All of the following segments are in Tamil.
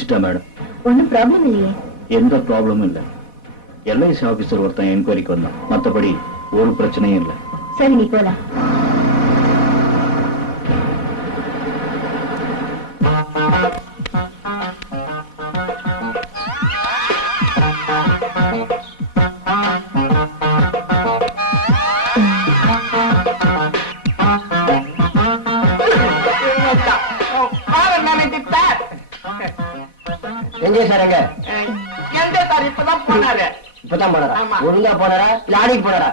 முடிச்சிட்டேன் மேடம். ஒன்னும் ப்ராப்ளம் இல்லையே? எந்த ப்ராப்ளமும் இல்லை. எல்ஐசி ஆபீசர் ஒருத்தன் என்கொயரிக்கு வந்தான். மற்றபடி ஒரு பிரச்சனையும் இல்லை. சரி, நீ போலாம். எங்கே சார்? எங்க எந்த சார்? இப்பதான் போனாரு. இப்பதான் போனாரா? ஒழுங்கா போனாரா இல்ல ஆடிக்கு போனாரா?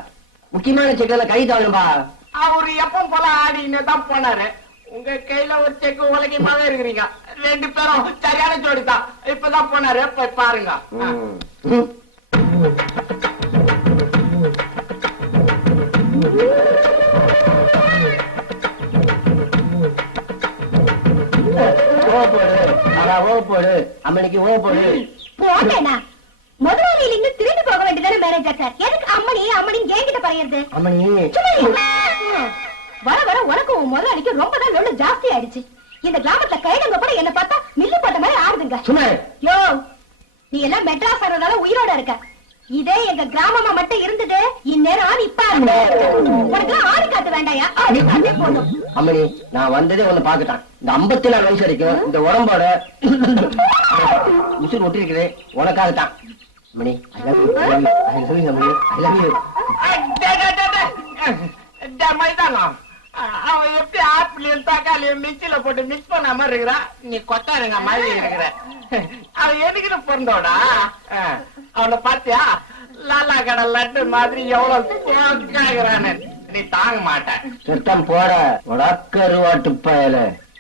முக்கியமான செக்ல கை தாழும்பா. அவரு எப்பவும் போல ஆடின்னு தான் போனாரு. உங்க கையில ஒரு செக் உலகமாவே இருக்கிறீங்க. 2 பேரும் சரியான ஜோடி தான். இப்பதான் போனாரு, போய் பாருங்க. போடு அம்மனிக்கு போடு. போட்டேனா? முதலாளியில இருந்து திரும்பி போக வேண்டியதானே மேனேஜர் சார்? எதுக்கு அம்மனி அம்மனி என்கிட்ட பறையிறது? அம்மனி வர வர உனக்கு உன் முதலாளிக்கு ரொம்ப தான் லொல்லு ஜாஸ்தி ஆயிடுச்சு. இந்த கிராமத்துல கைடங்க கூட என்ன பார்த்தா மில்லு போட்ட மாதிரி ஆடுதுங்க. யோ, நீ எல்லாம் மெட்ராஸ் ஆறதால உயிரோட இருக்க. இதே எங்க கிராமமா மட்டும் இருந்தது இந்நேரம் இப்ப உனக்கு ஆடு காத்து வேண்டாயா? போதும். அம்மனி, நான் வந்ததே ஒண்ணு பாத்துட்டான். இந்த 54 வயசு வரைக்கும் இந்த உடம்போட உசுர் ஒட்டி இருக்கிறேன் உனக்காகத்தான். அம்மனி, I love you, Ammani, I love you. அவன் எப்படி ஆப்பிளையும் தக்காளியும் மிக்சியில போட்டு மிக்ஸ் பண்ண மாதிரி இருக்கிறான். நீ கொத்தாருங்க மாதிரி இருக்கிற. அவன் எதுக்குன்னு பிறந்தோடா? அவனை பாத்தியா? லாலா கடை லட்டு மாதிரி எவ்வளவு போக்காகிறானு. நீ தாங்க மாட்டேன். சுத்தம் போட உடக்கருவாட்டு பயல.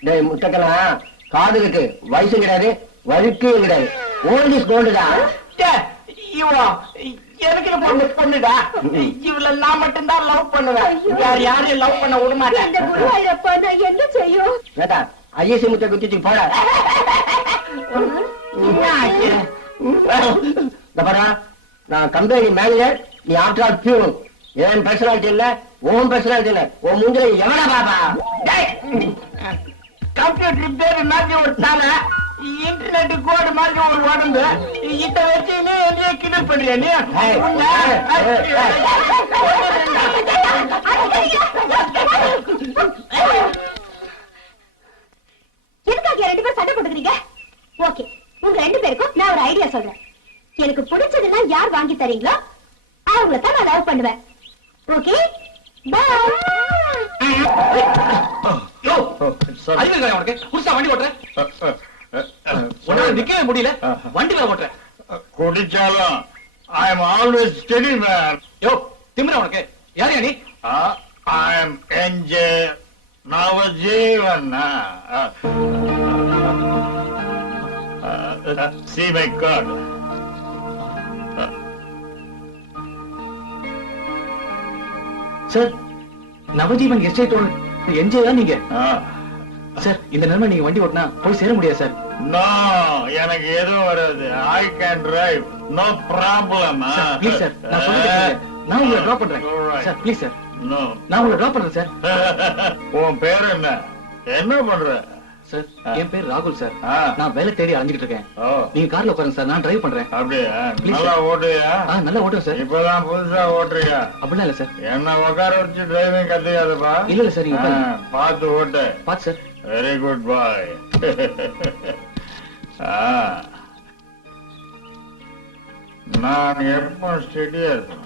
டேய் முத்தக்கலாம், காதலுக்கு வயசு கிடையாது, வழுக்கையும் கிடையாது. ஓல்ட் இஸ் கோல்டுதான். எனக்கு பொண்ணுடா. இவள நான் மட்டும்தான் லவ் பண்ணுவேன். யார் யாரையும் லவ் பண்ண விட மாட்டேன். என்ன செய்யும்? ஐஎஸ்சி முத்த குத்திச்சு போட. நான் கம்பெனி மேனேஜர், நீ ஆஃப்டர் ஆல் பியூன். என் பர்சனாலிட்டி இல்ல, உன் பர்சனாலிட்டி இல்ல. உன் மூஞ்சில எவனா பாபா? கம்ப்யூட்டர் பேரு மாதிரி ஒரு தலை, இன்டர்நெட் கோடு மாதிரி ஒரு உடம்பு. இத வச்சு நீ என்னைய கிண்டல் பண்றியா? நீ எதுக்காக 2 பேரும் சண்டை போட்டுக்கிறீங்க? ஓகே, உங்க 2 பேருக்கும் நான் ஒரு ஐடியா சொல்றேன். எனக்கு பிடிச்சதெல்லாம் யார் வாங்கி தரீங்களோ அவங்கள தான் நான் லவ் பண்ணுவேன். Okay, bye. வண்டி ஓட்டுற நிக்கவே முடியல. வண்டி வேற ஓட்டுற. குடிச்சாலும் I am always steady man. யோ, திமிரா உனக்கு? யாரையா நீ? I am NJ Navajeevan. See my card. Sir, Navajeevan எஸ்டேட்டோட என்ஜியா நீங்க? சார், இந்த நிலைமை நீங்க வண்டி ஓட்டினா போய் சேர முடியாது சார். No, எனக்கு எதுவும் வராது. I can drive. No problem. Please sir, நான் சொல்றேன். நான் உங்களை டிராப் பண்றேன் சார். Please sir, No. நான் உங்களை டிராப் பண்றேன் சார். உன் பேர் என்ன? என்ன பண்ற? சார், என் பேர் ராகுல் சார். நான் வேலை தேடி அலைஞ்சிட்டு இருக்கேன். நீங்க கார்ல உட்காருங்க சார், நான் டிரைவ் பண்றேன். அப்படியா? நல்லா ஓட்டுறியா? நல்லா ஓட்டுவேன் சார். இப்பதான் புதுசா ஓட்டுறியா? அப்படிலாம் இல்ல சார். என்ன உட்கார வச்சு டிரைவிங் கத்துக்காதப்பா. இல்ல சார், நீங்க பாத்து ஓட்டு. பாத்து சார். வெரி குட் பாய். நான் எப்போ ஸ்டெடியா இருக்கேன்.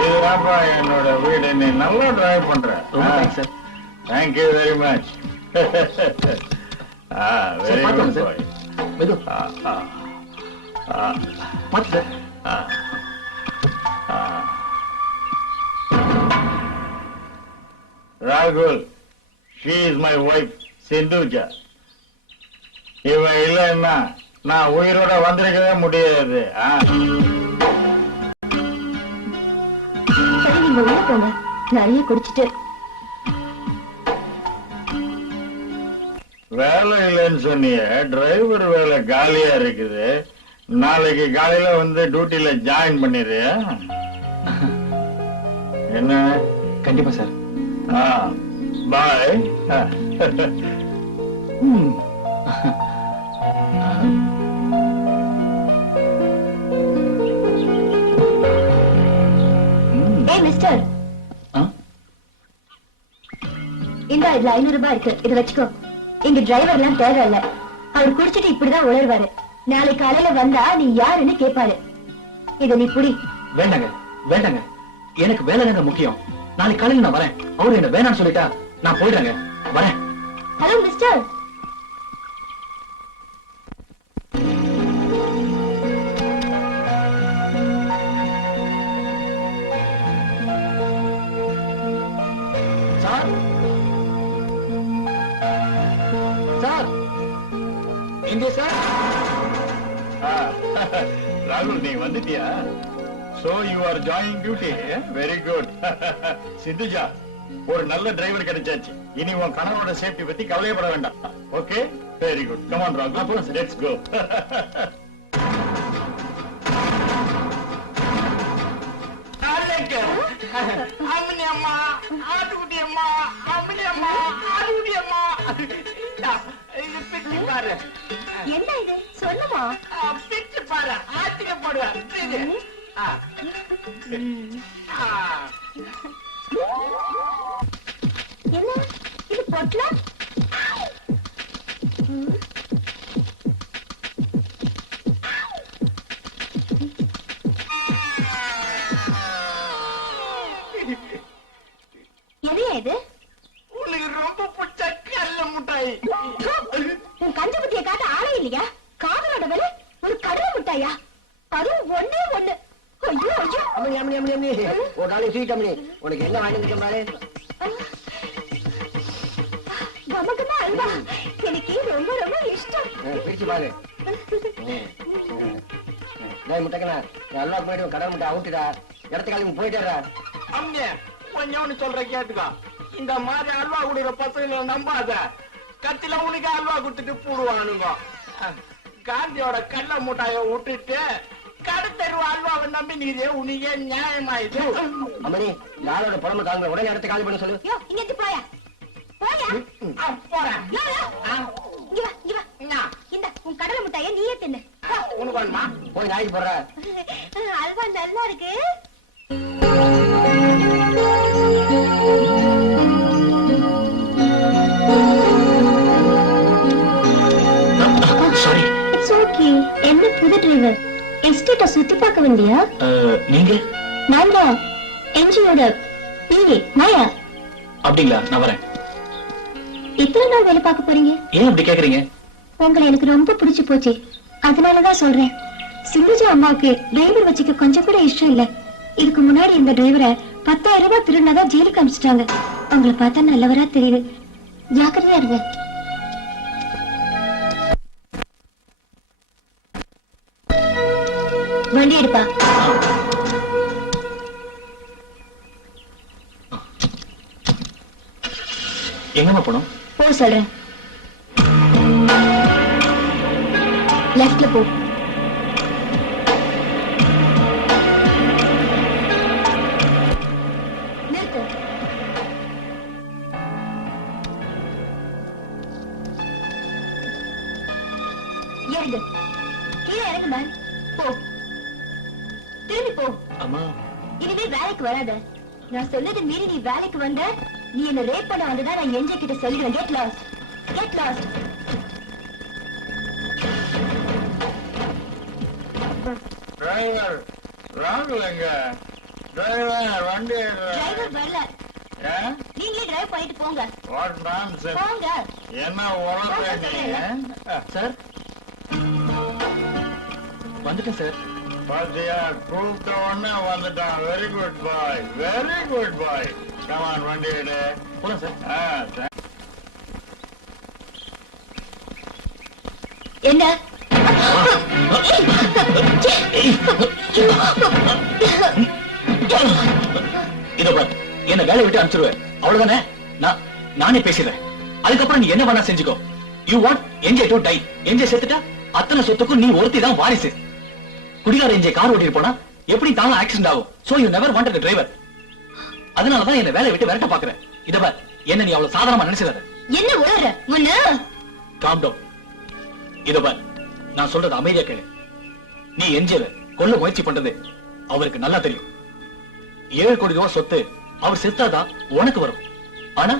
இதுதான்ப்பா என்னோட வீடு. நீ நல்லா டிரைவ் பண்ற. Sir, thank you very much. Very good boy. பாத்து சார். ராகுல், she is my wife, Sindhuja. இவ இல்லைன்னா நான் உயிரோட வந்திருக்கவே முடியாது. சரி, நீங்க உள்ள போங்க. நிறைய குடிச்சிட்டு. வேலை இல்லைன்னு சொன்னிய, டிரைவர் வேலை காலியா இருக்குது. நாளைக்கு காலையில வந்து டியூட்டில ஜாயின் பண்ணிடு. என்ன? கண்டிப்பா சார். பாய். ம். ஏய் மிஸ்டர், ஆ? இந்த இதுல 500 ரூபாய் இருக்கு, இதை வச்சுக்கோ. எங்க டிரைவர் எல்லாம் தேவையில்ல, அவர் குடிச்சிட்டு இப்படிதான் உளருவாரு. நாளை காலையில வந்தா நீ யாருன்னு கேட்பாரு. இத நீ புடி. வேண்டாங்க வேண்டாங்க, எனக்கு வேலைங்க முக்கியம். நாளைக்கு காலையில நான் வரேன். அவரு என்ன வேணாம்னு சொல்லிட்டா நான் போயிடுறேங்க, வரேன். ஹலோ மிஸ்டர், சார் சார், இங்கே சார். ராகுல், நீ வந்துட்டியா? So you are joining duty. Very good. Sindhuja, ஒரு நல்ல டிரைவர் கிடைச்சாச்சு. இனி உன் கணவரோட சேஃப்டி பத்தி கவலைப்பட வேண்டாம். Okay, very good. Come on ராகுல், லெட்ஸ் கோ. அம்மனி அம்மா, ஆட்டுக்குட்டி அம்மா, அம்மனி அம்மா, ஆட்டுக்குட்டி அம்மா. இது பிச்சு பாரு. என்ன இது சொல்லுமா? பிச்சு பாரு, ஆச்சரியப்படுவேன். இது என்ன இது பொட்ல? என்ன இது? உனக்கு ரொம்ப பிடிச்ச கல்ல முட்டாய். உன் கஞ்ச புத்திய காட்ட ஆளே இல்லையா? காதலோட விலை ஒரு கடலை முட்டாயா? அதுவும் ஒண்ணே ஒண்ணு. ஐயோ ஐயோ. அம்மணி அம்மணி அம்மணி அம்மணி, ஒரு நாளைக்கு ஸ்வீட் அம்மணி. உனக்கு என்ன வாங்கி இருக்கேன் பாரு. நமக்குமா அல்வா எனக்கு ரொம்ப ரொம்ப இஷ்டம். பிரிச்சு பாரு. முட்டைக்கண்ணா, அல்வா போயிட்டு கடல் முட்டை அவுட்டுடா. இடத்த காலி போயிட்டாரா? அம்மே, கொஞ்சம் ஒண்ணு சொல்ற கேட்டுக்கோ. இந்த மாதிரி அல்வா கொடுக்குற பசங்களை நம்பாத. கத்தில உனக்கு அல்வா கொடுத்துட்டு போடுவானுங்க. காந்தியோட கடல முட்டாய விட்டுட்டு கடத்தரு அல்வாவை நம்பி நீரே உனக்கே நியாயமாயிது. அம்மணி, யாரோட புறமை தாங்க, உடனே இடத்த காலி பண்ண சொல்லு. யோ, இங்க இருந்து போயா போயா. போறேன். யோ யோ, இங்க வா இங்க வா. இந்த உன் கடலை முட்டாயை நீயே தின்னு. உனக்கு வேணுமா? போய் நாய்க்கு போடுற. அல்வா நல்லா இருக்கு. சாரி. It's okay. என்ன புது டிரைவர்? எஸ்டேட்ட சுத்தி பார்க்க வேண்டியா? நீங்க? நான் தான் என்ஜிஓட பிஏ மாயா. அப்படிங்களா? நான் வரேன். எத்தனை நாள் வேலை பார்க்க போறீங்க? ஏன் அப்படி கேக்குறீங்க? உங்களை எனக்கு ரொம்ப பிடிச்சு போச்சு, அதனாலதான் சொல்றேன். சிந்துஜா அம்மாவுக்கு டிரைவர் வச்சுக்க கொஞ்சம் கூட இஷ்டம் இல்ல. இதுக்கு முன்னாடி இந்த டிரைவரை 10,000 ரூபாய் திருடினாதான் ஜெயிலுக்கு அனுப்பிச்சிட்டாங்க. உங்களை பார்த்தா நல்லவரா தெரியுது, ஜாக்கிரதையா இருங்க. வண்டி எடுப்பா. எங்கம்மா போனோம்? போ சொல்றேன். லெஃப்ட்ல போ. நிறுத்து. இறங்கு. கீழே இறங்கு மேம். போ, திரும்பி போ. அம்மா, இனிமே வேலைக்கு வராத. நான் சொன்னது மீறி நீ வேலைக்கு வந்த, நீ என்ன ரேப் பண்ண வந்ததா நான் என்ஜே கிட்ட சொல்லிடுவேன். Get lost, get lost. Driver ராகுல் எங்க? டிரைவர் வண்டி டிரைவர் வரல, நீங்களே டிரைவ் பண்ணிட்டு போங்க. What nonsense. போங்க. என்ன உளற நீ? சார் வந்துட்டேன் சார். பாத்தியா, கூப்பிட்ட உடனே வந்துட்டான். வெரி குட் பாய், வெரி குட் பாய். கமான், வண்டி எடு. போலாம் சார். என்ன? இதோ பாரு, என்ன வேலை விட்டு அனுப்பிச்சிருவேன், அவ்வளவுதானே? நானே பேசிடுறேன். அதுக்கப்புறம் நீ என்ன வேணா செஞ்சுக்கோ. You want enjoy to die. Enjoy செத்துட்டா அத்தனை சொத்துக்கும் நீ ஒருத்தி தான் வாரிசு. குடிகார என்ஜாய் கார் ஓட்டிட்டு போனா எப்படி தாங்க ஆக்சிடென்ட் ஆகும். So you never wanted driver. அதனாலதான் என்ன வேலை விட்டு விரட்ட பாக்குறேன். இத பார், என்ன நீ அவ்வளவு சாதாரணமா நினைச்சிடாத. என்ன உளற? முன்ன காம் டவுன். இதோ பார், நான் சொல்றது அமைதியா கேளு. நீ என்ஜில கொல்ல முயற்சி பண்றது அவருக்கு நல்லா தெரியும். 7 கோடி ரூபாய் சொத்து அவர் செத்தாதான் உனக்கு வரும். ஆனா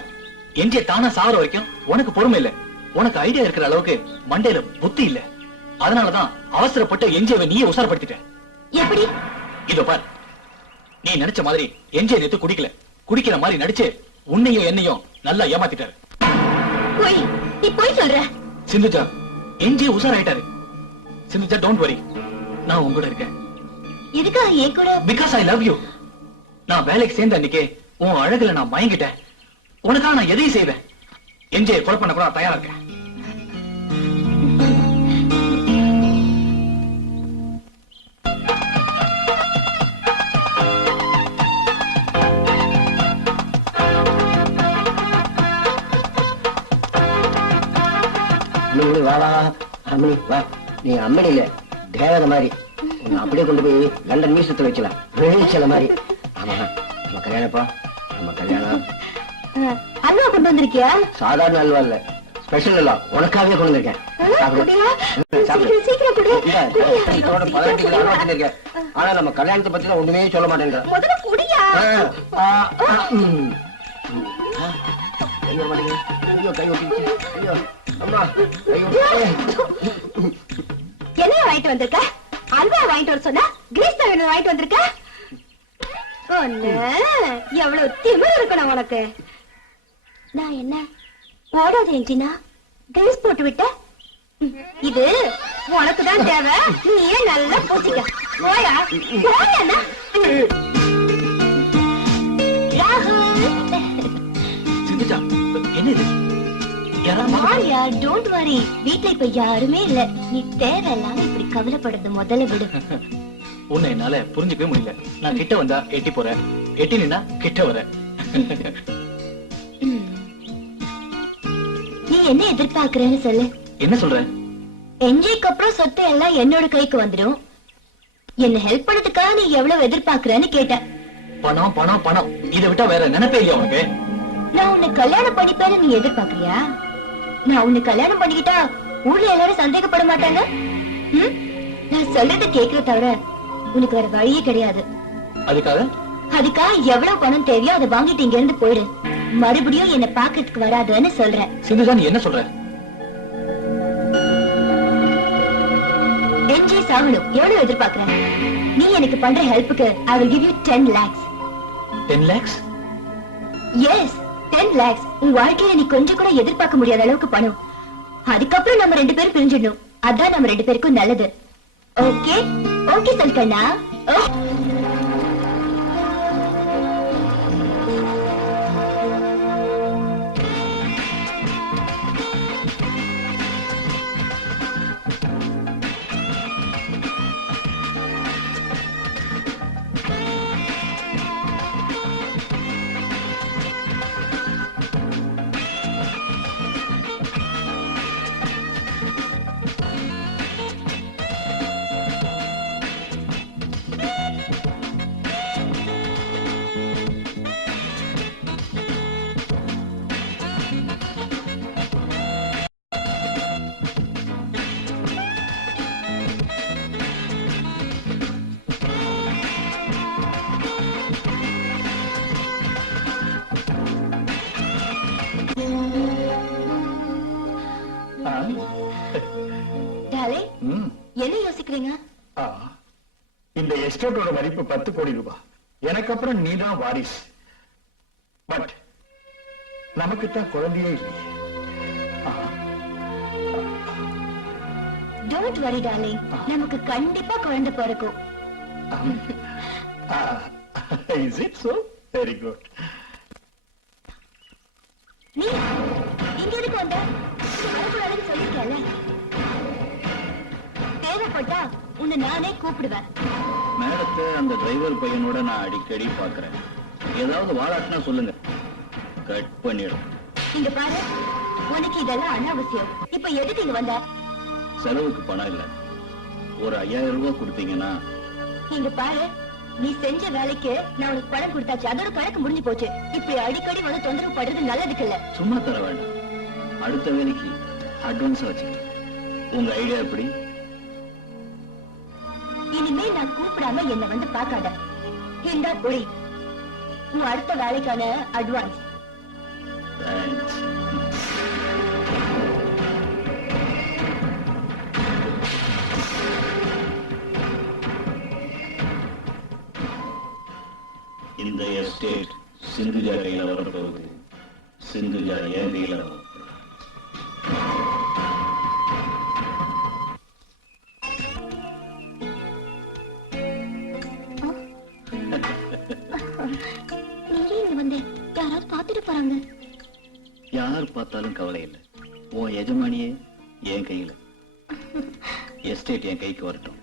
என்ஜிய தானா சாவர வரைக்கும் உனக்கு பொறுமை இல்ல. உனக்கு ஐடியா இருக்கிற அளவுக்கு மண்டையில புத்தி இல்ல. அதனாலதான் அவசரப்பட்டு என்ஜியை நீயே உசாரப்படுத்திட்ட. எப்படி? இதோ பார், நீ நினைச்ச மாதிரி என்ஜியை நேத்து குடிக்கல. குடிக்கிற மாதிரி நடிச்சு உன்னையும் என்னையும் நல்லா ஏமாத்திட்டாரு. போய் நீ போய் சொல்ற. சிந்துஜா, என்ஜி உசாராயிட்டாரு. சிந்துஜா, டோன்ட் வரி, நான் உங்க கூட இருக்கேன். எதுக்காக என் கூட? Because I love you. நான் வேலைக்கு சேர்ந்த அன்னைக்கே உன் அழகுல நான் மயங்கிட்டேன். உனக்காக நான் எதையும் செய்வேன். என்ஜியை கொலை பண்ண கூட நான் தயாரா இருக்கேன். அம்மணி வா வா அம்மணி வா. நீ அம்மணி இல்ல, தேவதை மாதிரி. உன்னை அப்படியே கொண்டு போய் லண்டன் மியூசியத்துல வைக்கலாம், வெளிச்சல மாதிரி. ஆமா, நம்ம கல்யாணப்பா, நம்ம கல்யாணம். அல்வா கொண்டு வந்திருக்கியா? சாதாரண அல்வா இல்ல, ஸ்பெஷல் அல்வா. உனக்காகவே கொண்டு வந்திருக்கேன். சீக்கிரம் கொடு. ஆனா நம்ம கல்யாணத்தை பத்தி ஒண்ணுமே சொல்ல மாட்டேங்கிற. முதல்ல குடியா. ஐயோ கை ஒட்டிச்சு. ஐயோ அம்மா, என்ன வாங்கிட்டு வந்திருக்க? அல்வா வாங்கிட்டு வர சொன்னா கிரீஸ் தான் வாங்கிட்டு வந்திருக்க. எவ்வளவு திமிரு இருக்கணும் உனக்கு. நான் என்ன ஓடாது என்ஜினா கிரீஸ் போட்டு விட்ட? இது உனக்குதான் தேவை. நீயே நல்லா பூசிக்க. போயா போயா. சிந்துஜா, என்ன இது? மாரியா, டோன்ட் வரி. வீட்டுல இப்ப யாருமே இல்ல. நீ தேவையில்லாம இப்படி கவலைப்படுறது முதல்ல விடு. உன்னை என்னால புரிஞ்சுக்கவே முடியல. நான் கிட்ட வந்தா எட்டி போறேன், எட்டி நின்னா கிட்ட வர. நீ என்ன எதிர்பார்க்கறேன்னு சொல்லு. என்ன சொல்ற? என்ஜிக்கு அப்புறம் சொத்து எல்லாம் என்னோட கைக்கு வந்துடும். என்ன ஹெல்ப் பண்ணதுக்காக நீ எவ்வளவு எதிர்பார்க்கறேன்னு கேட்ட. பணம் பணம் பணம், இதை விட்டா வேற நினைப்பே இல்லையா உனக்கு? நான் உன்னை கல்யாணம் பண்ணிப்பேன்னு நீ எதிர்பார்க்கறியா? நான் உன்னை கல்யாணம் பண்ணிக்கிட்டா ஊர்ல எல்லாரும் சந்தேகப்பட மாட்டாங்க? நான் சொல்றத கேட்கற தவிர உனக்கு வேற வழியே கிடையாது. அதுக்காக எவ்வளவு பணம் தேவையோ அதை வாங்கிட்டு இங்க இருந்து போயிடு. மறுபடியும் என்ன பாக்கிறதுக்கு வராதுன்னு சொல்றேன். சிந்துஜா, நீ என்ன சொல்ற? என்ஜி சாகணும் எவ்வளவு எதிர்பார்க்கற? நீ எனக்கு பண்ற ஹெல்ப்புக்கு I will give you 10 lakhs. 10 lakhs? Yes, 10 lakhs. உன் வாழ்க்கையில நீ கொஞ்சம் கூட எதிர்பார்க்க முடியாத அளவுக்கு பணம். அதுக்கப்புறம் நம்ம 2 பேரும் பிரிஞ்சிடணும். அதான் நம்ம 2 பேருக்கும் நல்லது. ஓகே ஓகே சொல்கண்ணா. என்ன யோசிக்கிறீங்க? இந்த எஸ்டேட்டோட மதிப்பு 10 கோடி ரூபாய். எனக்கு அப்புறம் நீதான் வாரிஸ். பட் நமக்குத்தான் குழந்தையே இல்லையே. டோன்ட் வரி டார்லிங், நமக்கு கண்டிப்பா குழந்தை பிறக்கும். Is it so? Very good. நீ இங்க எதுக்கு வந்த? வரக்கூடாதுன்னு சொல்லிருக்கேன்ல. தேவைப்பட்டா உன்னை நானே கூப்பிடுவேன். மேடத்தை அந்த டிரைவர் பையனோட நான் அடிக்கடி பாக்குறேன். ஏதாவது வாழாட்டினா சொல்லுங்க, கட் பண்ணிடும். இங்க பாரு, உனக்கு இதெல்லாம் அனாவசியம். இப்ப எதுக்கு இங்க வந்த? செலவுக்கு பணம் இல்ல, ஒரு 5000 ரூபாய் கொடுத்தீங்கன்னா. இங்க பாரு, நீ செஞ்ச வேலைக்கு நான் உனக்கு பணம் கொடுத்தாச்சு, அதோட கணக்கு முடிஞ்சு போச்சு. இப்படி அடிக்கடி வந்து தொந்தரவு படுறது நல்லதுக்கு இல்ல. சும்மா தர வேண்டாம், அடுத்த வேலைக்கு அட்வான்ஸா வச்சு உங்க ஐடியா எப்படி? இனிமே நான் கூப்பிடாம என்ன வந்து பார்க்காத. இந்தா புடி உன் அடுத்த வேலைக்கான அட்வான்ஸ். Thanks. இந்த எஸ்டேட் சிந்துஜா கையில வரப்போகுது. சிந்துஜா என் கையில வரப்போகுது. நீங்க இங்க வந்து யாராவது பாத்துட்டு போறாங்க. யார் பார்த்தாலும் கவலை இல்லை. உன் எஜமானியே என் கையில. எஸ்டேட் என் கைக்கு வரட்டும்,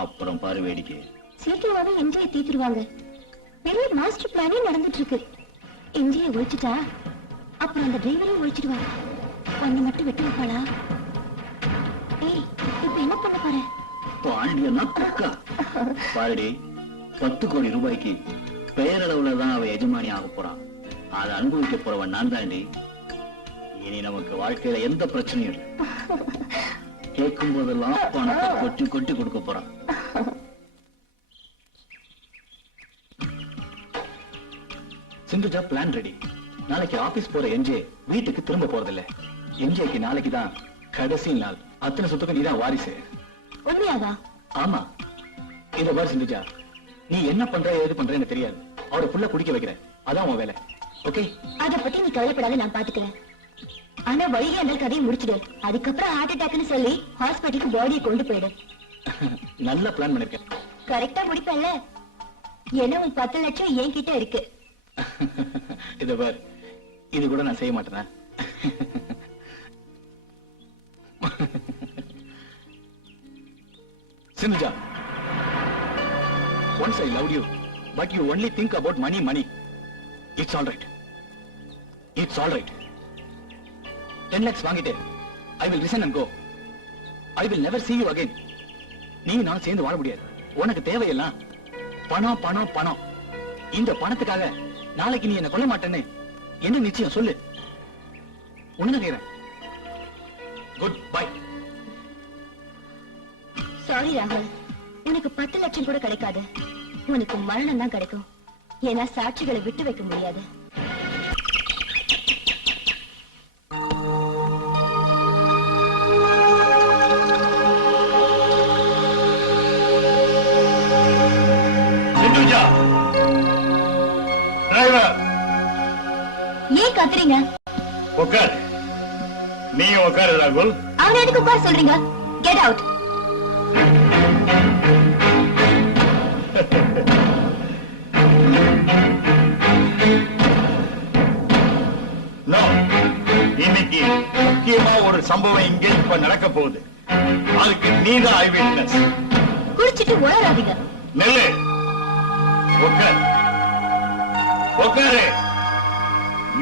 அப்புறம் பாரு வேடிக்கை. சீக்கிரமாவே என்ஜாய் தீத்துருவாங்க. பெரிய மாஸ்டர் பிளானே நடந்துட்டு இருக்கு. என்ஜாய் ஒழிச்சிட்டா அப்புறம் அந்த டிரைவரையும் ஒழிச்சிடுவாங்க. ஒன்னு மட்டும் விட்டு வைப்பாளா? ஏய், இப்ப என்ன பண்ண போற? பாண்டியன்னா குக்கா பாருடி. 10 கோடி ரூபாய்க்கு பெயரளவுலதான் அவ எஜமானி ஆக போறான். அதை அனுபவிக்க போறவன் நான் தாண்டி. இனி நமக்கு வாழ்க்கையில எந்த பிரச்சனையும் இல்லை. கேட்கும் போதெல்லாம் பணத்தை கொட்டி கொட்டி கொடுக்க போறான். Sindhuja plan ready. நாளைக்கு ஆபீஸ் போற என்ஜே வீட்டுக்கு திரும்ப போறதில்ல. என்ஜேக்கு நாளைக்கு தான் கடைசி நாள். அத்தனை சொத்துக்கு நீதான் வாரிசு. உண்மையாவா? ஆமா. இத பாரு சிந்துஜா, நீ என்ன பண்ற ஏது பண்ற எனக்கு தெரியாது. அவரை புள்ள குடிக்க வைக்கிற, அதான் உன் வேலை. ஓகே? அத பத்தி நீ கவலைப்படாத, நான் பாத்துக்கிறேன். ஆனா வழியா அந்த கதையை முடிச்சிடு. அதுக்கப்புறம் ஹார்ட் அட்டாக்னு சொல்லி ஹாஸ்பிட்டலுக்கு பாடியை கொண்டு போயிடு. நல்ல பிளான் பண்ணிருக்கேன். கரெக்டா முடிப்பல்ல? ஏன்னா உன் 10 லட்சம் என்கிட்ட இருக்கு. இத பாரு, இது கூட நான் செய்ய மாட்டேனா? Sindhuja, once I loved you, but you only think about money. It's all right. It's all right. 10 lakhs வாங்கிட்டு I will resign and go. I will never see you again. நீ நான் சேர்ந்து வாழ முடியாது. உனக்கு தேவையெல்லாம் பணம் பணம் பணம். இந்த பணத்துக்காக நாளைக்கு நீ என்ன கொல்ல மாட்டேன்னு என்ன நிச்சயம் சொல்லு. ஒண்ணு கேக்குறேன். Good bye. சாரி ராகுல், உனக்கு 10 லட்சம் கூட கிடைக்காது. உனக்கு மரணம் தான் கிடைக்கும். ஏன்னா சாட்சிகளை விட்டு வைக்க முடியாது. சிந்துஜா, டிரைவர், ஏன் கத்துறீங்க? உட்கார். நீ உட்காரு ராகுல். அவனை எதுக்கு உட்கார சொல்றீங்க? Get out. No. இன்னைக்கு முக்கியமா ஒரு சம்பவம் இங்கே இப்ப நடக்க போகுது. அதுக்கு நீதான் ஐ விட்னஸ். குடிச்சிட்டு உளறாதீங்க. நெல்லு. உட்காரு. உட்காரு.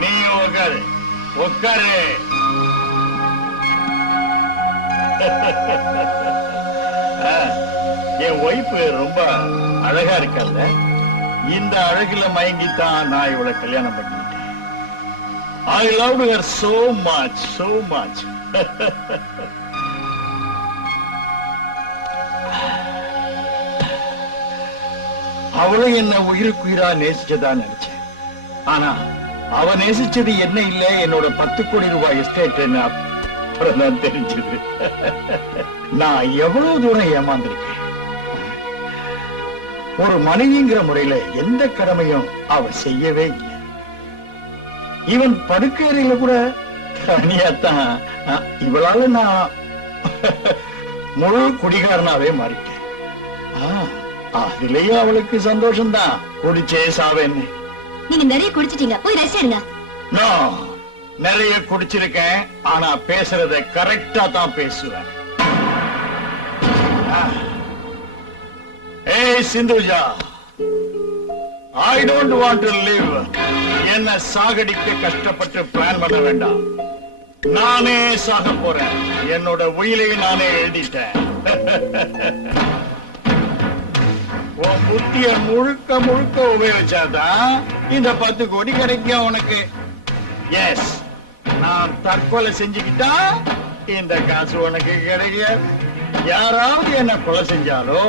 நீ உட்காரு. உட்காரு. என் ஒய்ஃப் ரொம்ப அழகா இருக்கல்ல. இந்த அழகுல மயங்கித்தான் நான் இவளை கல்யாணம் பண்ணிட்டேன். I loved her so much. அவளும் என்ன உயிருக்குயிரா நேசிச்சதா நினைச்சேன். ஆனா அவ நேசிச்சது என்ன இல்ல, என்னோட 10 கோடி ரூபாய் எஸ்டேட் அப்புறம் தெரிஞ்சது. நான் எவ்வளவு தூரம் ஏமாந்திருக்கேன். ஒரு மனைவிங்கிற முறையில எந்த கடமையும் அவ செய்யவே இல்லை. இவன் படுக்கையறையில கூட தனியாத்தான். இவளால நான் முழு குடிகாரனாவே மாறிட்டேன். அதுலயும் அவளுக்கு சந்தோஷம்தான். குடிச்சே சாவேன்னு. நீங்க நிறைய குடிச்சிட்டீங்க, போய் ரெஸ்ட் எடுங்க. நான் நிறைய குடிச்சிருக்கேன், ஆனா பேசுறத கரெக்டா தான் பேசுவேன். ஏய் Sindhuja, I don't want to live. என்ன சாகடிக்க கஷ்டப்பட்டு பிளான் பண்ண வேண்டாம். நானே சாக போறேன். என்னோட உயிரை நானே எழுதிட்டேன். உன் புத்திய முழுக்க உபயோகிச்சாதான் இந்த 10 கோடி கிடைக்கும் உனக்கு. எஸ், நான் தற்கொலை செஞ்சுக்கிட்டா இந்த காசு உனக்கு கிடைக்காது. யாராவது என்ன கொலை செஞ்சாலோ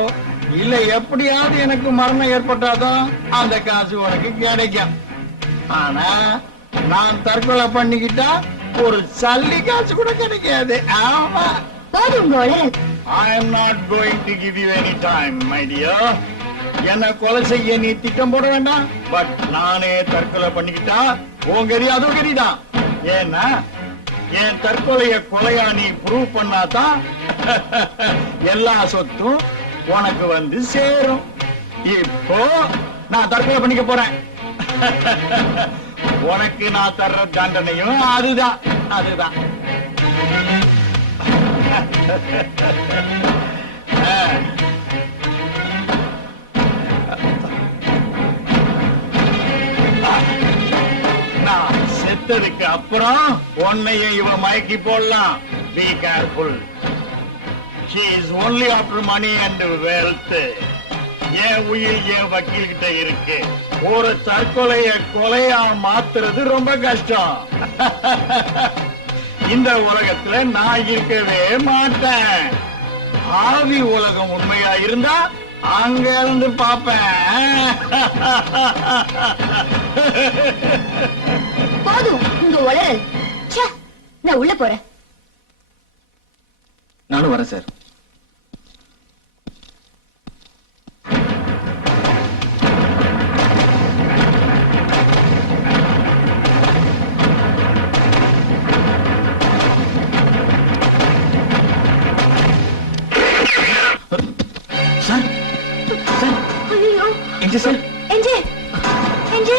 இல்ல எப்படியாவது எனக்கு மரணம் ஏற்பட்டாதான் அந்த காசு உனக்கு கிடைக்கும். ஆனா நான் தற்கொலை பண்ணிக்கிட்டா ஒரு சல்லி காசு கூட கிடைக்காது. ஆமா. போதும் உங்க உளறல். I am not going to give you any time, my dear. என்ன கொலை செய்ய நீ திட்டம் போட வேண்டாம். பட் நானே தற்கொலை பண்ணிக்கிட்டா உன் கறி அதுவும் கறிதான். ஏன்னா என் தற்கொலைய கொலையா நீ ப்ரூவ் பண்ணாதான் எல்லா சொத்தும் உனக்கு வந்து சேரும். இப்போ நான் தற்கொலை பண்ணிக்க போறேன். உனக்கு நான் தர்ற தண்டனையும் அதுதான் அதுதான். நான் செத்ததுக்கு அப்புறம் உன்னைய இவ மயக்கி போடலாம். Be careful. She is only after money and wealth. என் உயிர் என் வக்கீல் கிட்ட இருக்கு. ஒரு தற்கொலைய கொலையா மாத்துறது ரொம்ப கஷ்டம். இந்த உலகத்துல நான் இருக்கவே மாட்டேன். ஆவி உலகம் உண்மையா இருந்தா அங்க இருந்து பாப்பேன். போதும் உங்க உளறல். ச்சே, நான் உள்ள போறேன். நானும் வரேன் சார். சார் சார் ஐயோ என்ஜி சார். என்ஜே என்ஜே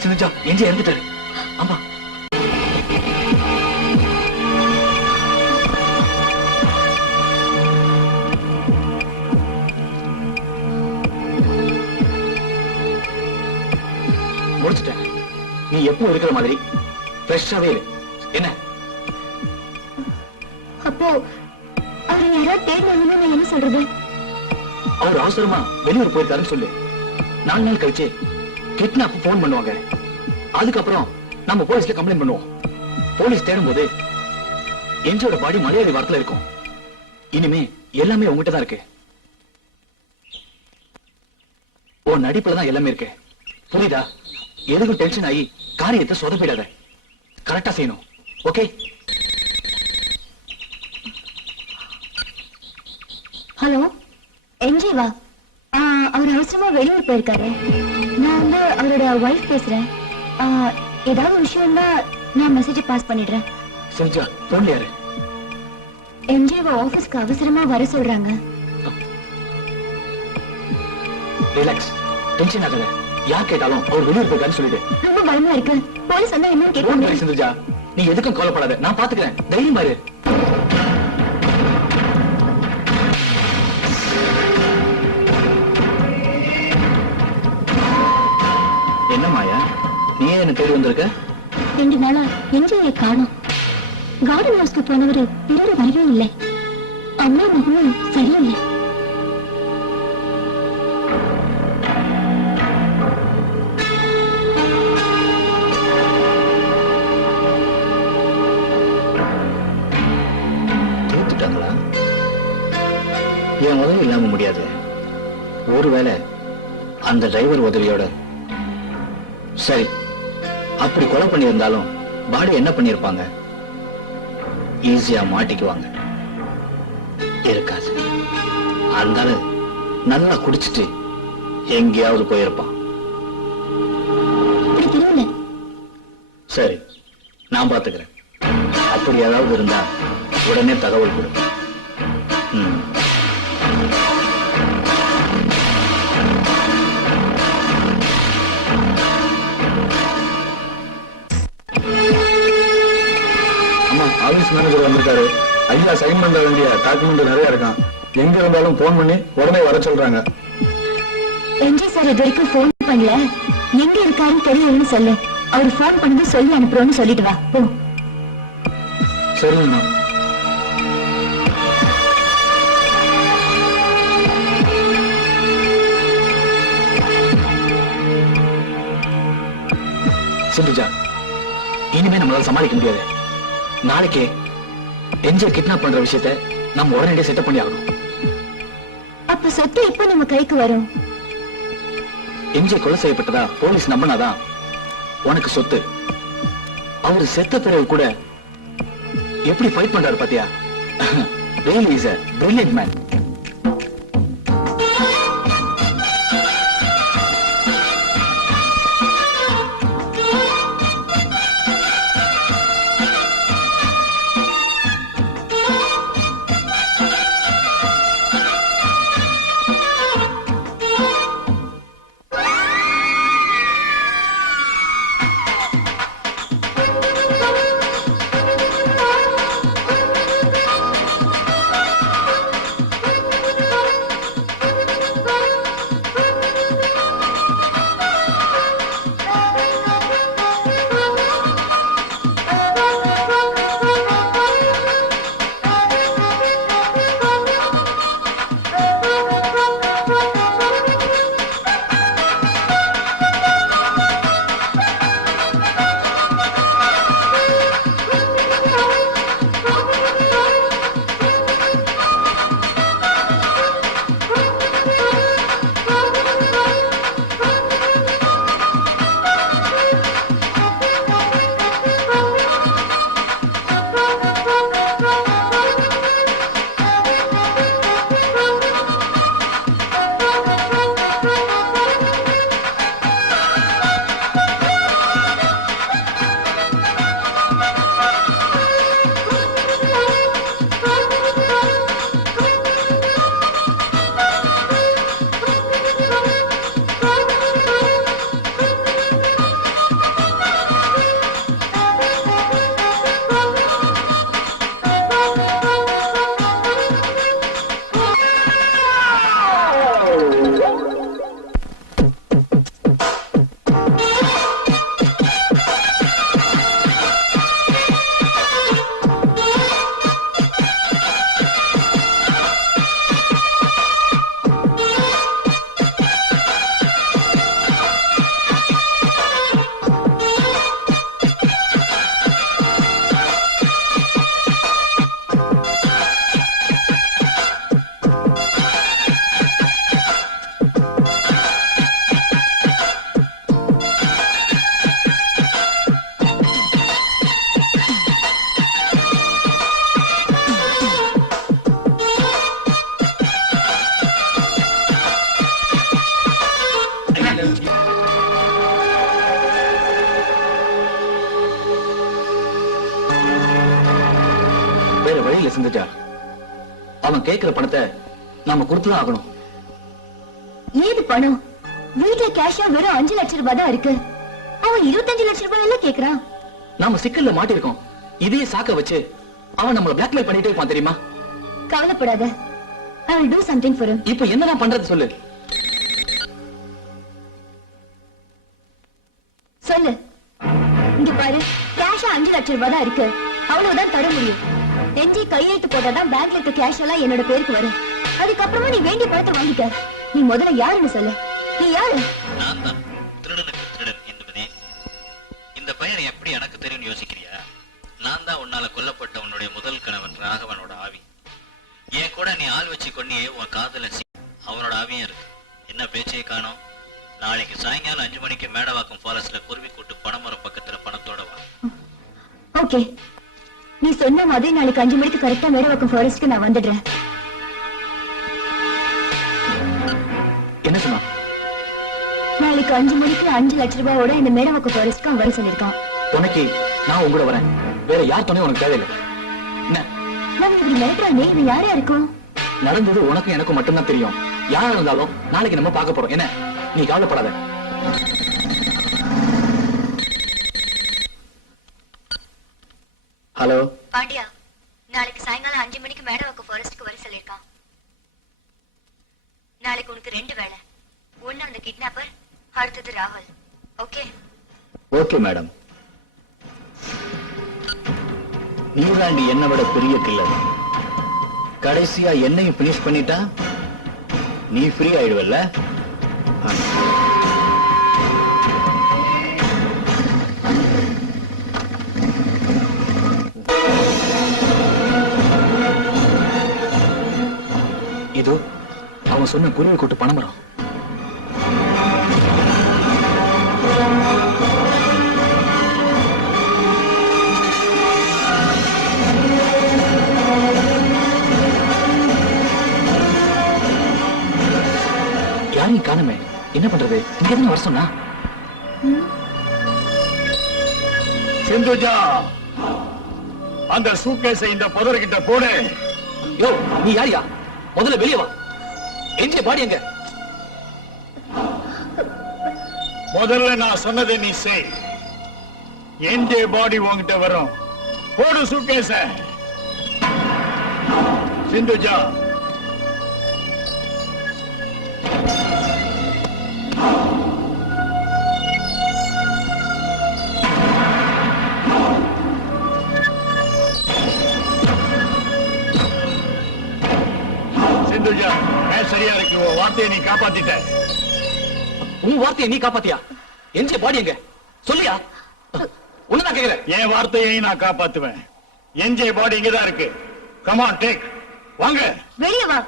சிந்துஜா என்ஜி இறந்துட்டாரு. ஆமா. முடிச்சிட்டேன். நீ எப்பவும் இருக்கிற மாதிரி ஃப்ரெஷ்ஷாவே இரு. என்ன அப்போ அவர் யாரோ தேடினா நான் என்ன சொல்றது? அவர் அவசரமா வெளியூர் போயிருக்காருன்னு சொல்லு. 4 நாள் கழிச்சு கிட்னாப் போன் பண்ணுவாங்க. அதுக்கப்புறம் நம்ம போலீஸ்ல கம்ப்ளைண்ட் பண்ணுவோம். போலீஸ் தேடும் போது என்ஜோட பாடி மலையாளி வாரத்துல இருக்கும். இனிமே எல்லாமே உங்ககிட்ட தான் இருக்கு. உன் நடிப்புல தான் எல்லாமே இருக்கு. புரியுதா? எதுக்கும் டென்ஷன் ஆகி காரியத்தை சொதப்பிடாத. கரெக்டா செய்யணும். ஓகே? ஹலோ என்ஜிவா? அவர் அவசரமா வெளியூர் போயிருக்காரு. நான் வந்து அவரோட வைஃப் பேசுறேன். ஏதாவது விஷயம்னா நான் மெசேஜ் பாஸ் பண்ணிடுறேன். சிந்துஜா போன்ல யாரு? என்ஜிவா ஆபீஸ்க்கு அவசரமா வர சொல்றாங்க. ரிலாக்ஸ். டென்ஷன் ஆகாத. யார் கேட்டாலும் அவர் வெளியூர் போயிருக்காருன்னு சொல்லிடு. ரொம்ப பயமா இருக்கு. போலீஸ் வந்தா என்ன கேட்க? சிந்துஜா நீ எதுக்கும் கவலைப்படாத. நான் பாத்துக்கிறேன். தைரியமா இரு. என்ன மாயா, நீ ஏன் என்ன தேடி வந்திருக்க? 2 நாளா என்ஜியை காணோம். கார்டன் ஹவுஸ்க்கு போனவரு திரும்ப வரவே இல்லை. அம்மா முகமும் சரியில்லை. தோத்துட்டாங்களா? என் உதவி இல்லாம முடியாது. ஒருவேளை அந்த டிரைவர் உதவியோட. சரி, அப்படி கொலை பண்ணியிருந்தாலும் பாடி என்ன பண்ணிருப்பாங்க? ஈஸியா மாட்டிக்குவாங்க. இருக்காது. அதனால நல்லா குடிச்சிட்டு எங்கேயாவது போயிருப்பான். சரி, நான் பாத்துக்கிறேன். அப்படி ஏதாவது இருந்தா உடனே தகவல் கொடு. ஆபீஸ் மேனேஜர் வந்திருக்காரு. ஐயா சைன் பண்ண வேண்டிய டாக்குமெண்ட் நிறைய இருக்கான். எங்க இருந்தாலும் போன் பண்ணி உடனே வர சொல்றாங்க. என்ஜி சார் இது வரைக்கும் போன் பண்ணல. எங்க இருக்காருன்னு தெரியலன்னு சொல்லு. அவர் போன் பண்ணி சொல்லி அனுப்புறோம்னு சொல்லிட்டு வா. போ. சரிங்க. சிந்துஜா, இனிமே நம்மளால சமாளிக்க முடியாது. நாளைக்கு என்ஜியை கிட்னாப் பண்ற விஷயத்தை நம்ம உடனடியே செட்டப் பண்ணி ஆகணும். அப்ப சொத்து இப்ப நம்ம கைக்கு வரும். என்ஜி கொலை செய்யப்பட்டதா போலீஸ் நம்பினாதான் உனக்கு சொத்து. அவரு செத்த பிறகு கூட எப்படி ஃபைட் பண்றாரு பாத்தியா? really is a brilliant man. வேற வழியில செஞ்சுட்டா அவன் கேட்கிற பணத்தை நாம கொடுத்துதான் ஆகணும். ஏது பணம்? வீட்டுல கேஷா வெறும் 5 லட்சம் ரூபாய் தான் இருக்கு. அவன் 25 லட்சம் ரூபாய் எல்லாம் கேக்குறான். நாம சிக்கல்ல மாட்டிருக்கோம். இதே சாக்க வச்சு அவன் நம்மள பிளாக்மெயில் பண்ணிட்டே இருப்பான் தெரியுமா? கவலைப்படாத. I will do something for him. இப்ப என்னதான் பண்றது சொல்லு. சொல்லு. இங்க பாரு, கேஷா 5 லட்சம் ரூபாய் தான் இருக்கு. அவ்வளவுதான் தர முடியும். என்ஜி கையெழுத்து போட்டாதான் பேங்க்ல இருக்க கேஷ் எல்லாம் என்னோட பேருக்கு வரும். அதுக்கப்புறமா நீ வேண்டிய பணத்தை வாங்கிக்க. நீ முதல்ல யாருன்னு சொல்லு. நீ யாரு? நான் தான் திருடனுக்கு திருடன் என்பதே. இந்த பையனை எப்படி எனக்கு தெரியும் யோசிக்கிறியா? நான் தான் உன்னால கொல்லப்பட்ட உன்னுடைய முதல் கணவன் ராகவனோட ஆவி. என் கூட நீ ஆள் வச்சு கொன்னியே உன் காதல அவனோட ஆவியும் இருக்கு. என்ன பேச்சையே காணோம். நாளைக்கு சாயங்காலம் 5 மணிக்கு மேடவாக்கம் ஃபாரஸ்ட்ல குருவி கூட்டு பனைமரம் பக்கத்துல பணத்தோட வா. ஓகே, நீ சொன்ன மாதிரி நாளைக்கு 5 மணிக்கு கரெக்டா மேடவாக்கம் ஃபாரஸ்ட்க்கு நான் வந்துடுறேன். என்ன சொன்னா? நாளைக்கு 5 மணிக்கு 5 லட்சம் ரூபாயோட இந்த மேடவாக்கம் ஃபாரஸ்ட்க்கு அவன் வர சொல்லிருக்கான். உனக்கு நான் உங்க கூட வரேன். வேற யார் துணையும் உனக்கு தேவையில்லை. என்ன நம்ம இப்படி மிரட்டுறானே, இவன் யாரா இருக்கும்? நடந்தது உனக்கும் எனக்கும் மட்டும்தான் தெரியும். யாரா இருந்தாலும் நாளைக்கு நம்ம பார்க்க போறோம். என்ன நீ கவலைப்படாத. ஹலோ பாண்டியா, நாளைக்கு சாயங்காலம் 5 மணிக்கு மேடவாக்கம் ஃபாரஸ்ட்க்கு வர சொல்லிருக்கான். நாளைக்கு உனக்கு 2 வேலை. ஒண்ணு அந்த கிட்னாப்பர், அடுத்தது ராகுல். ஓகே? Okay madam. நீதாண்டி என்னை விட பெரிய கில்லர். கடைசியா என்னையும் பினிஷ் பண்ணிட்டா நீ ஃப்ரீ ஆயிடுவல்ல? அவன் சொன்ன குருவி கூட்டு பணமரம். யாரையும் காணுமே, என்ன பண்றது? இங்க தானே வர சொன்னா. சிந்துஜா, அந்த சூட்கேஸை இந்த புதர்கிட்ட போடு. யோ, நீ யாரியா? முதல்ல வெளியே வா. என்ஜே பாடி எங்க? முதல்ல நான் சொன்னதை நீ செய். என்ஜே பாடி உன்கிட்ட வரும். போடு சூட்கேஸ. சிந்துஜா, சிந்துஜா, சரியா இருக்கு. உன் வார்த்தையை நீ காப்பாத்திட்ட. உன் வார்த்தையை நீ காப்பாத்தியா? என்ஜே பாடி எங்க? சொல்லியா? உன்னதான் கேக்குறேன். என் வார்த்தையையும் நான் காப்பாத்துவேன். என்ஜே பாடி இங்கதான் இருக்கு. Come on, take. வாங்க. வெளியே வா.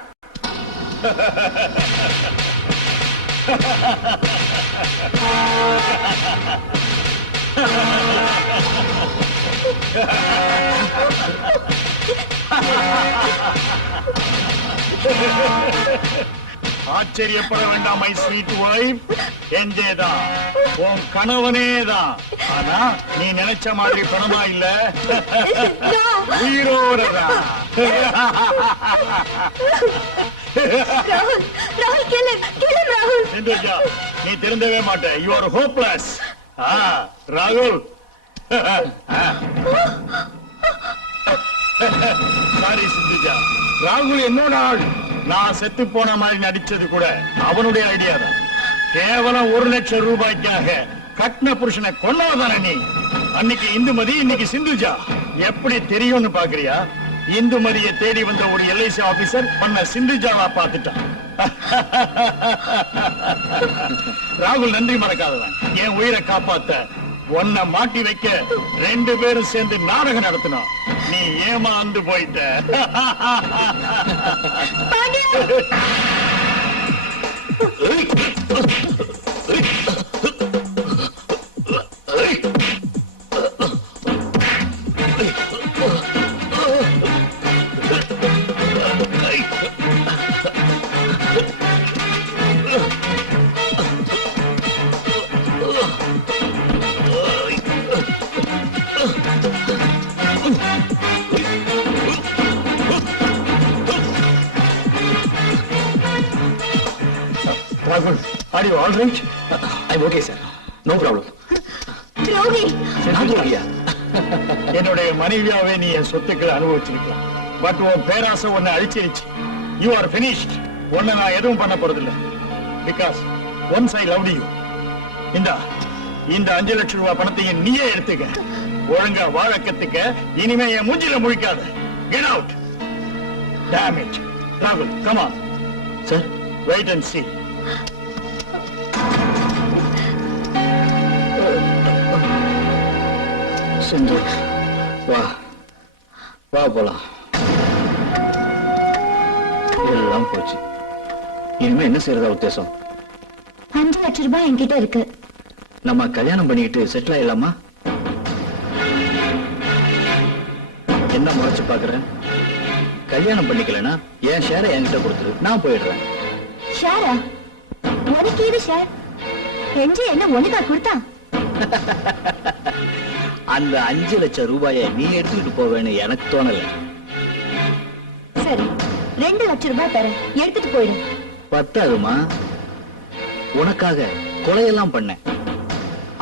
ஆச்சரியப்பட வேண்டாம் மை ஸ்வீட் வைஃப். என்ஜே தான் உன் கணவனே தான். ஆனா நீ நினைச்ச மாதிரி பணமா இல்ல, உயிரோடதான். ராகுல், ராகுல் கேளு, கேளு ராகுல். சிந்துஜா, நீ திருந்தவே மாட்ட. You are hopeless. ராகுல், சாரி சிந்துஜா. ராகுல் என்னோட ஆள். நான் செத்து போன மாதிரி நடிச்சது கூட அவனுடைய ஐடியா தான். கேவலம் 1 லட்சம் ரூபாய்க்காக கட்ன புருஷனை கொன்னவதானே நீ. அன்னைக்கு இந்துமதி, இன்னைக்கு சிந்துஜா. எப்படி தெரியும்னு பாக்குறியா? இந்துமதியை தேடி வந்த ஒரு எல்ஐசி ஆபீசர் பண்ண சிந்துஜாவா பார்த்துட்டான். ராகுல் நன்றி மறக்காதவன். என் உயிரை காப்பாத்த உன்னை மாட்டி வைக்க 2 பேரும் சேர்ந்து நாடகம் நடத்தினோம். நீ ஏமாந்து போயிட்ட. Rahul, are you all right? I'm okay, sir. No problem. துரோகி. நான் துரோகியா? என்னுடைய மனைவியாவே நீ என் சொத்துக்களை அனுபவிச்சிருக்கலாம். பட் உன் பேராசை உன்னை அழிச்சிருச்சு. You are finished. உன்னை நான் எதுவும் பண்ண போறதில்லை. Because once I loved you. இந்த 5 லட்சம் ரூபாய் பணத்தையும் நீயே எடுத்துக்க. ஒழுங்கா வாழ கத்துக்க. இனிமே என் மூஞ்சில முழிக்காத. Get out. Damn it. Rahul, come on. Sir, wait and see. சிந்து, வா வா போலாம். எல்லாம் போச்சு. இனிமே என்ன செய்யறதா உத்தேசம்? 5 லட்சம் ரூபாய் என்கிட்ட இருக்கு. நம்ம கல்யாணம் பண்ணிக்கிட்டு செட்டில் ஆயிடலாமா? என்ன முறைச்சு பாக்குறேன்? கல்யாணம் பண்ணிக்கலனா என் ஷேரை என்கிட்ட கொடுத்துரு, நான் போயிடுறேன். ஷேரா? உனக்கு இது ஷேர்? என்ஜே என்ன உனக்கா கொடுத்தா? அந்த 5 லட்சம் ரூபாயை நீ எடுத்துக்கிட்டு போவேன்னு எனக்கு தோணல. சரி, 2 லட்சம் ரூபாய் தரேன், எடுத்துட்டு போயிடு. பத்தாதுமா? உனக்காக கொலையெல்லாம் பண்ணேன்.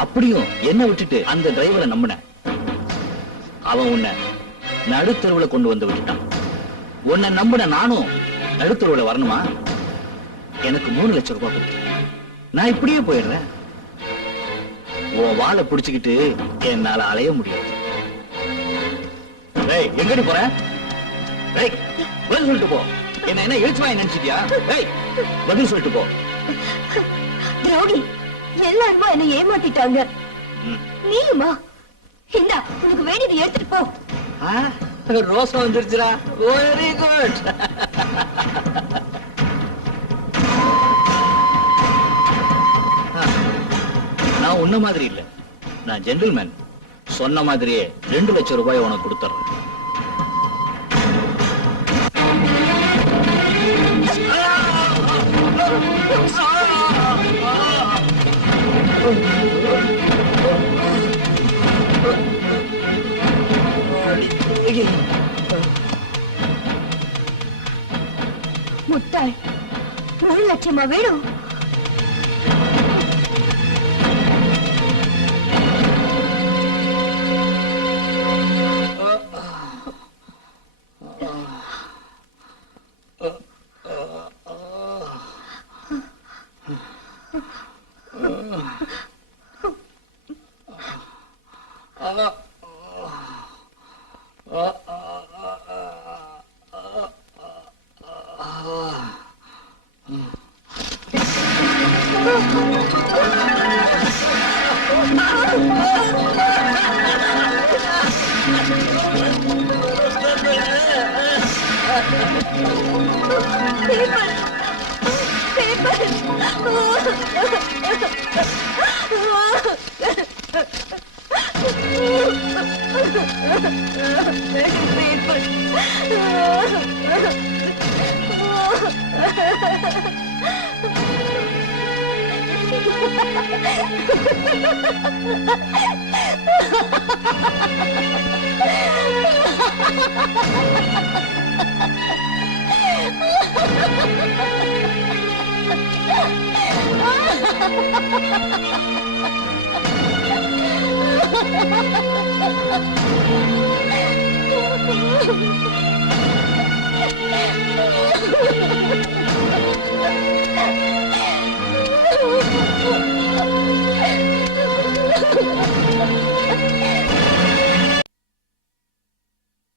அப்படியும் என்ன விட்டுட்டு அந்த டிரைவரை நம்பின. அவன் உன்னை நடுத்தருவுல கொண்டு வந்து விட்டுட்டான். உன்னை நம்பின நானும் நடுத்தருவுல வரணுமா? எனக்கு 3 லட்சம் ரூபாய் கொடுத்து நான் இப்படியே போயிடுறேன். உன் வாழை பிடிச்சுக்கிட்டு என்னால அலைய முடியாது. எங்கடி போற? பதில் சொல்லிட்டு போ. என்ன எழுச்சுவாய் நினைச்சிட்டியா? பதில் சொல்லிட்டு போ. துரோகி, எல்லாருமா என்ன ஏமாத்திட்டாங்க. நீயுமா? இந்தா, உனக்கு வேண்டியது எடுத்துட்டு போ. ரோசா வந்துருச்சுடா. Very good. நான் உன்ன மாதிரி இல்ல, நான் ஜென்டில்மேன். சொன்ன மாதிரியே 2 லட்சம் ரூபாய் உனக்கு கொடுத்துறேன். முட்டாள், 1 லட்சமா வேணும்?